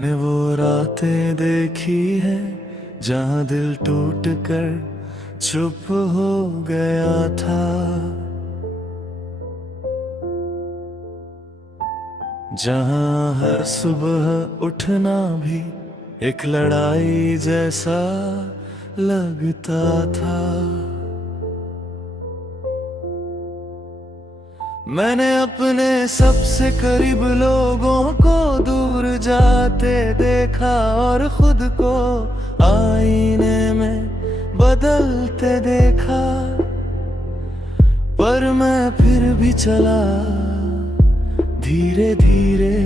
मैंने वो रातें देखी है जहाँ दिल टूट कर चुप हो गया था, जहाँ हर सुबह उठना भी एक लड़ाई जैसा लगता था। मैंने अपने सबसे करीब लोगों को दूर जाते देखा और खुद को आईने में बदलते देखा, पर मैं फिर भी चला धीरे धीरे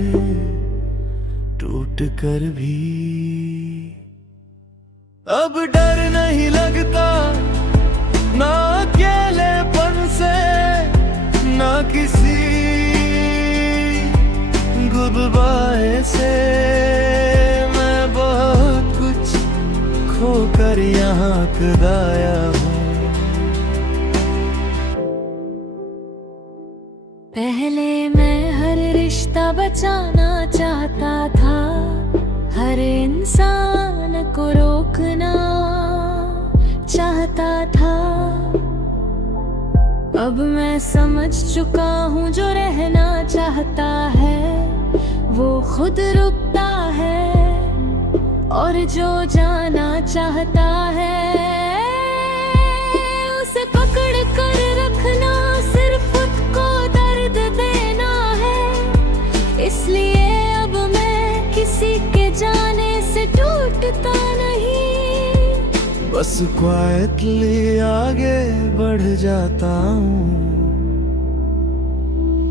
टूट कर भी। अब डर नहीं लगता ना अकेलेपन से, ना किसी गुडबाय से। मैं बहुत कुछ खोकर यहाँ कदाया हूँ। पहले मैं हर रिश्ता बचाना चाहता था, हर इंसान को रोकना चाहता था। अब मैं समझ चुका हूँ जो रहना चाहता है वो खुद रुकता है, और जो जाना चाहता है उसे पकड़ कर रखना सिर्फ खुद को दर्द देना है। इसलिए अब मैं किसी के जाने से टूटता नहीं, बस क्वाइटली आगे बढ़ जाता हूँ।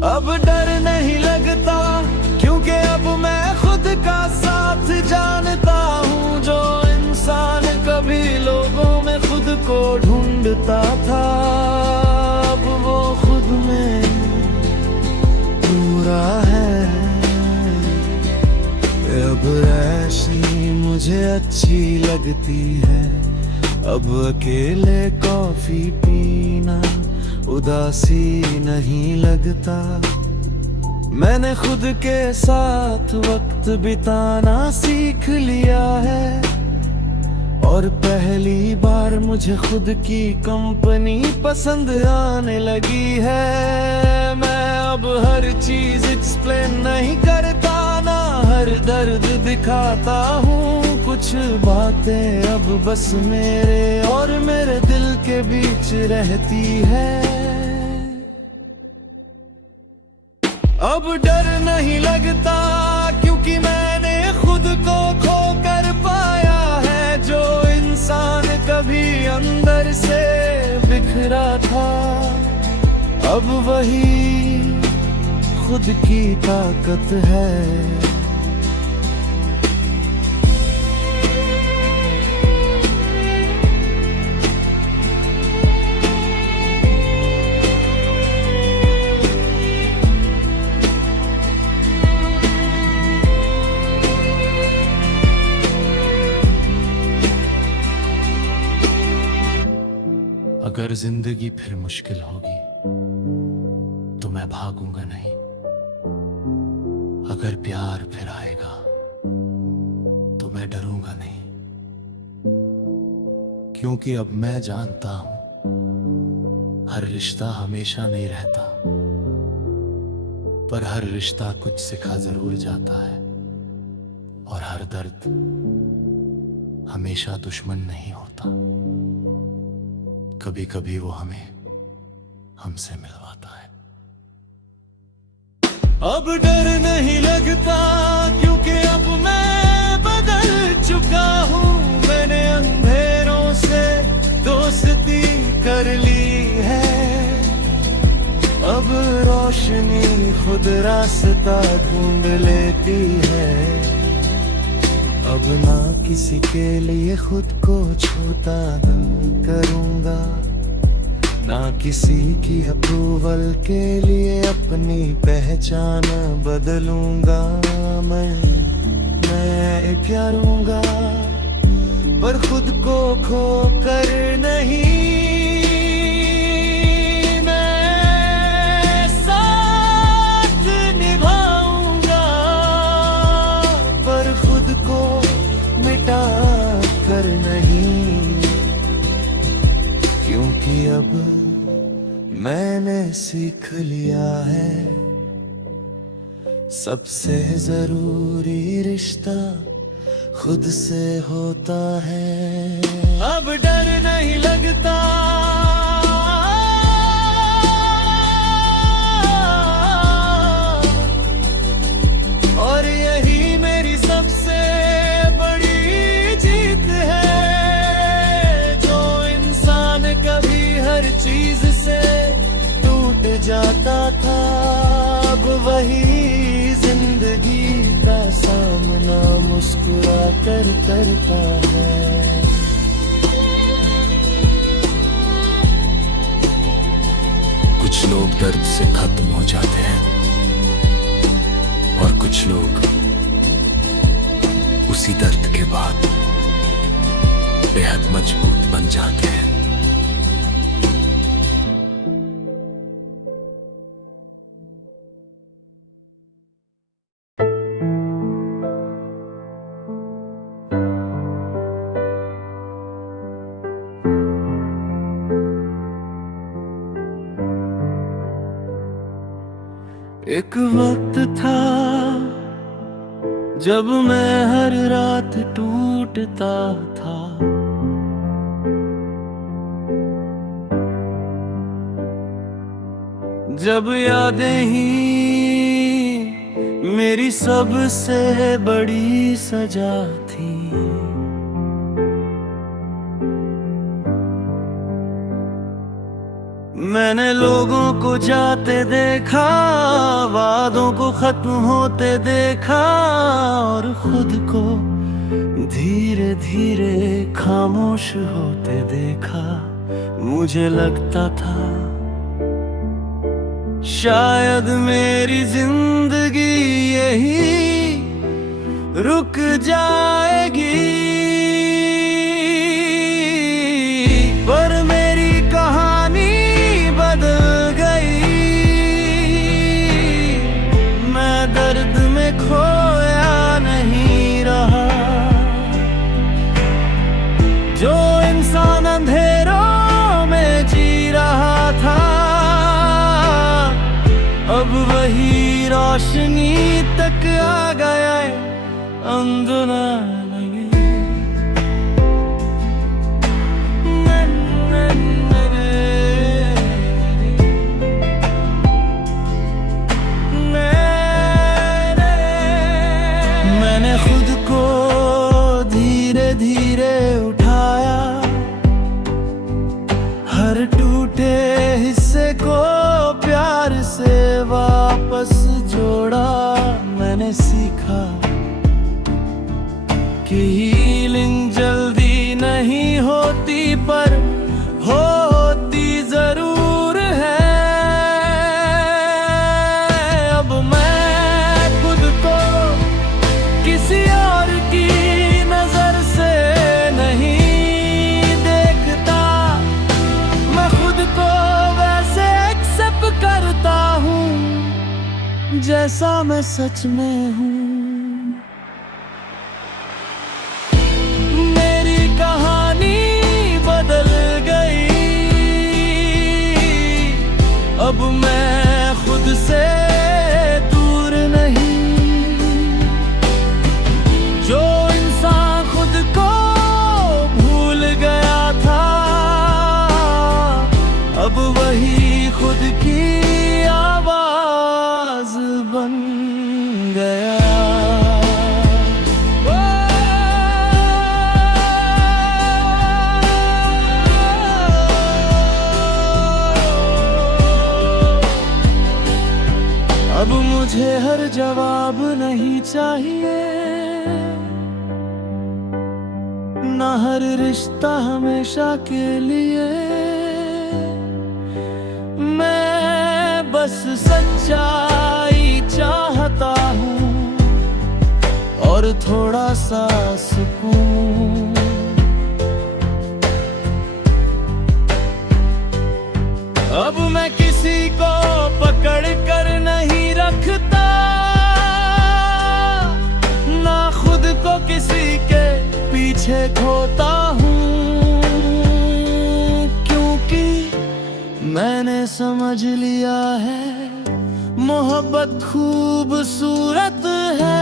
अब डर नहीं लगता क्योंकि अब मैं खुद का साथ जानता हूँ। जो इंसान कभी लोगों में खुद को ढूंढता था, अब वो खुद में पूरा है। अब ऐसी मुझे अच्छी लगती है, अब अकेले कॉफी पीना उदासी नहीं लगता। मैंने खुद के साथ वक्त बिताना सीख लिया है, और पहली बार मुझे खुद की कंपनी पसंद आने लगी है। मैं अब हर चीज एक्सप्लेन नहीं करता, ना हर दर्द दिखाता हूँ। कुछ बातें अब बस मेरे और मेरे दिल के बीच रहती है। अब डर नहीं लगता क्योंकि मैंने खुद को खो कर पाया है। जो इंसान कभी अंदर से बिखरा था, अब वही खुद की ताकत है। अगर जिंदगी फिर मुश्किल होगी तो मैं भागूंगा नहीं, अगर प्यार फिर आएगा तो मैं डरूंगा नहीं। क्योंकि अब मैं जानता हूं हर रिश्ता हमेशा नहीं रहता, पर हर रिश्ता कुछ सिखा जरूर जाता है। और हर दर्द हमेशा दुश्मन नहीं होता, कभी कभी वो हमें हमसे मिलवाता है। अब डर नहीं लगता क्योंकि अब मैं बदल चुका हूँ। मैंने अंधेरों से दोस्ती कर ली है, अब रोशनी खुद रास्ता ढूंढ लेती है। अब ना किसी के लिए खुद को छोटा करूंगा, ना किसी की अप्रूवल के लिए अपनी पहचान बदलूंगा। मैं प्यारूंगा पर खुद को खो कर नहीं। मैं साथ निभाऊंगा पर खुद अब मैंने सीख लिया है, सबसे जरूरी रिश्ता खुद से होता है। अब डर नहीं लगता, और यही मेरी सबसे बड़ी जीत है। जो इंसान कभी हर चीज से टूट जाता था, अब वही जिंदगी का सामना मुस्कुरा कर करता है। कुछ लोग दर्द से खत्म हो जाते हैं और कुछ लोग उसी दर्द के बाद बेहद मजबूत बन जाते हैं। एक वक्त था जब मैं हर रात टूटता था, जब यादें ही मेरी सबसे बड़ी सजा थी। मैंने लोगों को जाते देखा, वादों को खत्म होते देखा, और खुद को धीरे धीरे खामोश होते देखा। मुझे लगता था शायद मेरी जिंदगी यही रुक जाएगी, पर मेरी कहानी बदल गई। मैं दर्द में खोया नहीं रहा। जो इंसान अंधेरों में जी रहा था, अब वही रोशनी तक आ गया है। अंधुना मैंने खुद को धीरे धीरे उठाया, हर टूटे हिस्से को प्यार से वापस जोड़ा। मैंने सीखा कि हीलिंग जल्दी नहीं होती, पर होती जरूर है। अब मैं खुद को किसी और की नजर से नहीं देखता, मैं खुद को वैसे एक्सेप्ट करता हूँ जैसा मैं सच में हूँ। मेरी कहानी बदल गई, अब मैं खुद से दूर नहीं। जो इंसान खुद को भूल गया था, अब वही खुद की आवाज बन गया। अब मुझे हर जवाब नहीं चाहिए, ना हर रिश्ता हमेशा के लिए। मैं बस सच्चाई चाहता हूँ और थोड़ा सा सुकून। अब मैं किसी को पकड़ कर नहीं रखता, ना खुद को किसी के पीछे खोता हूँ, क्योंकि मैंने समझ लिया है मोहब्बत खूबसूरत है,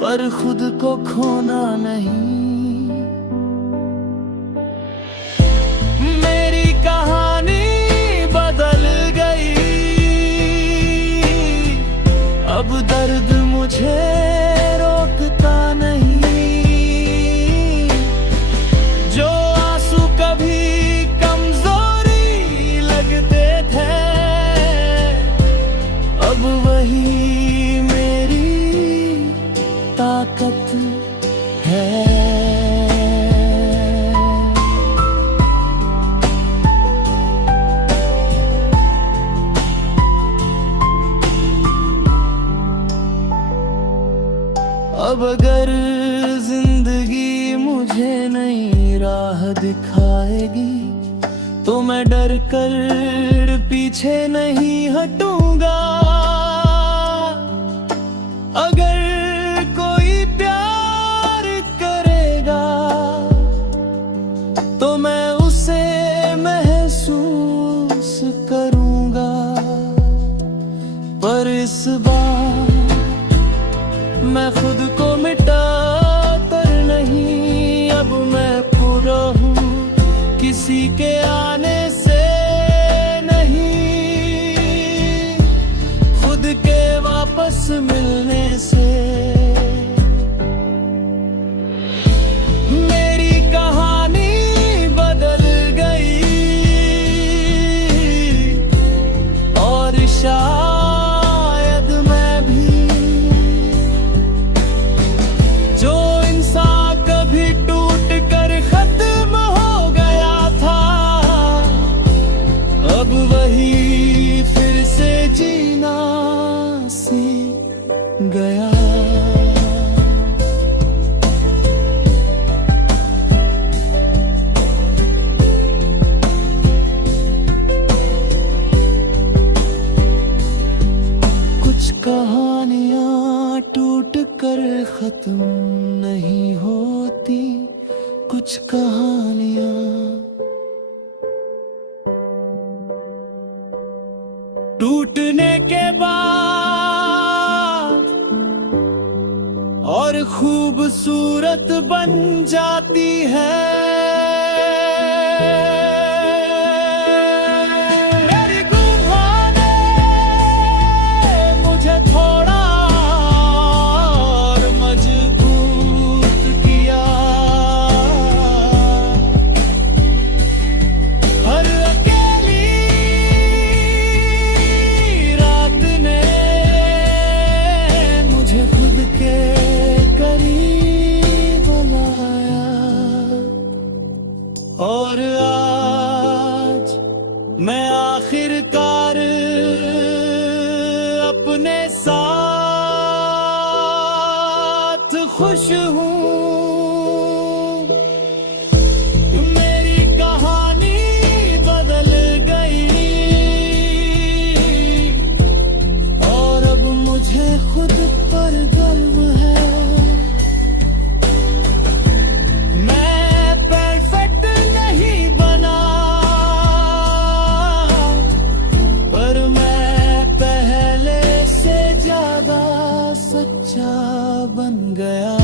पर खुद को खोना नहीं। मेरी कहानी बदल गई, अब दर्द मुझे रोकता नहीं। जो आंसू कभी कमजोरी लगते थे, अब वही मेरी ताकत है। अब अगर जिंदगी मुझे नई राह दिखाएगी, तो मैं डर कर पीछे नहीं हटूंगा। अगर कोई प्यार करेगा, तो मैं उसे महसूस करूंगा। पर इस बार मैं खुद को मिटाता नहीं, अब मैं पूरा हूँ किसी के आने से नहीं, खुद के वापस मिलने से। मेरी कहानी बदल गई और शायद मैं भी, जो इंसान कभी टूट कर खत्म हो गया था, अब वही फिर से जीना सीख गया। कुछ कहानियां टूट कर खत्म नहीं होती, कुछ कहानियां टूटने के बाद और खूबसूरत बन जाती है। मेरी गुफा ने मुझे थोड़ा और मजबूत किया, हर अकेली रात ने मुझे खुद के करीब लाया। और आज मैं आखिरकार अपने साथ खुश हूँ। मेरी कहानी बदल गई और अब मुझे खुद पर गर्व है। मैं परफेक्ट नहीं बना, पर मैं पहले से ज्यादा सच्चा बन गया।